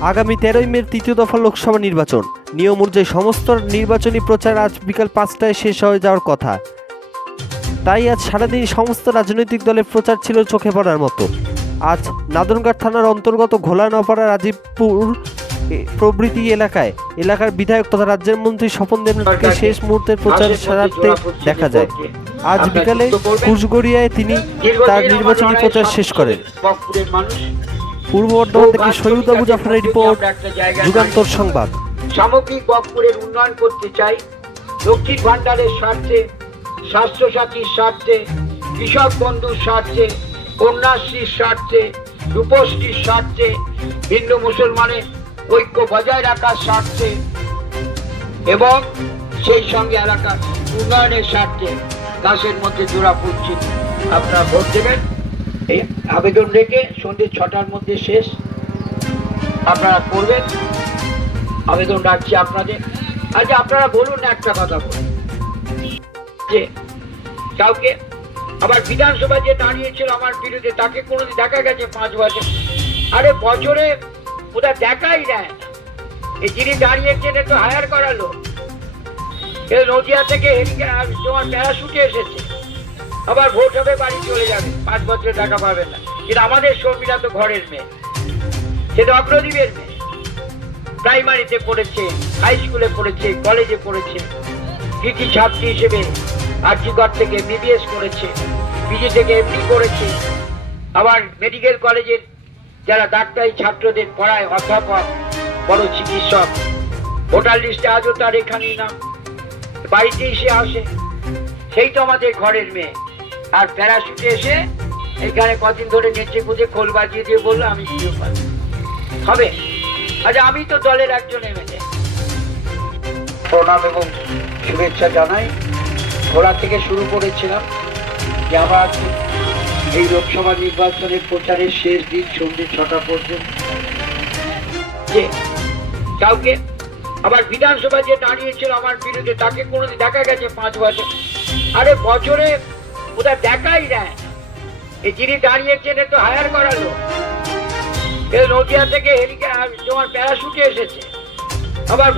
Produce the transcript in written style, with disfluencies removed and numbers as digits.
আগামী 13ই মে তৃতীয় দফা লোকসভা নির্বাচন। নিয়ম অনুযায়ী সমস্ত নির্বাচনী প্রচার আজ বিকাল 5টায় শেষ হয়ে যাওয়ার কথা। তাই আজ সারাদিন সমস্ত রাজনৈতিক দলের প্রচার ছিল চোখে পড়ার মতো। আজ নাদনঘাট থানার অন্তর্গত ঘোলানপাড়া, রাজীবপুর প্রভৃতি এলাকার বিধায়ক তথা রাজ্যের মন্ত্রী স্বপন দেবনাথকে শেষ মুহূর্তের প্রচার সারাতে দেখা যায়। আজ বিকালে কুশগড়িয়ায় তিনি তার নির্বাচনী প্রচার শেষ করেন। পূর্ব বর্ধমান থেকে সৈয়দ আবু জাফরের রিপোর্ট, যুগান্তর সংবাদ। সামগ্রিক বকপুরের উন্নয়ন করতে চাই। লক্ষ্মীর ভান্ডারের স্বার্থে, স্বাস্থ্যসাথীর স্বার্থে, কৃষক বন্ধুর স্বার্থে, কন্যাশ্রীর স্বার্থে, রূপশ্রীর স্বার্থে, হিন্দু মুসলমানের ঐক্য বজায় রাখার স্বার্থে এবং সেই সঙ্গে এলাকার উন্নয়নের স্বার্থে দাসের মধ্যে জোড়া ফুটছে। আপনারা ভোট দেবেন। এই আবেদন রেখে সন্ধ্যে 6টার মধ্যে শেষ আপনারা করবেন। আবেদন রাখছি আপনাদের। আচ্ছা, আপনারা বলুন না, একটা কথা বলুন যে কাউকে আবার বিধানসভা যে দাঁড়িয়েছিল আমার বিরুদ্ধে তাকে কোনোদিন দেখা গেছে 5 বছর? আরে বছরে ওটা দেখাই দেয়। এই যিনি দাঁড়িয়েছেন একটু হায়ার করালো, নদিয়া থেকে তোমার প্যারাশুটে এসেছে, আবার ভোট হবে বাড়ি চলে যাবে, 5 বছর টাকা পাবেন না। কিন্তু আমাদের শর্মিলা তো ঘরের মেয়ে, সে তো অগ্রদীপের মেয়ে। প্রাইমারিতে পড়েছে, হাই স্কুলে পড়েছে, কলেজে পড়েছে, কৃতি ছাত্রী হিসেবে আরজিগড় থেকে বিবিএস করেছে, পিজি থেকে এমডি করেছে, আবার মেডিকেল কলেজের যারা ডাক্তারি ছাত্রদের পড়ায় অধ্যাপক, বড় চিকিৎসক। ভোটার লিস্টে আজও তার এখানেই নাম, বাড়িতে এসে আসে। সেই তো আমাদের ঘরের মেয়ে। আর প্যারাশুটে এসে এখানে কদিন ধরে নেচে কুদে খোল বাজিয়ে দিয়ে বললো আমি ভিডিও পাবো হবে। আচ্ছা, আমি তো দলের একজন এমএলএ, প্রণাম এবং শুভেচ্ছা জানাই। ঘোড়া থেকে শুরু করেছিলাম যে আবার এই লোকসভা নির্বাচনের প্রচারের শেষ দিন সন্ধ্যে 6টা পর্যন্ত যে কাউকে আবার বিধানসভা যে দাঁড়িয়েছিল আমার বিরুদ্ধে তাকে কোনোদিন দেখা গেছে 5 বছর? আরে বছরে ওটা দেখাই দেয়। এই যিনি দাঁড়িয়েছেন একটু হায়ার করালো, নদিয়া থেকে তোমার প্যারাশুটে এসেছে, আবার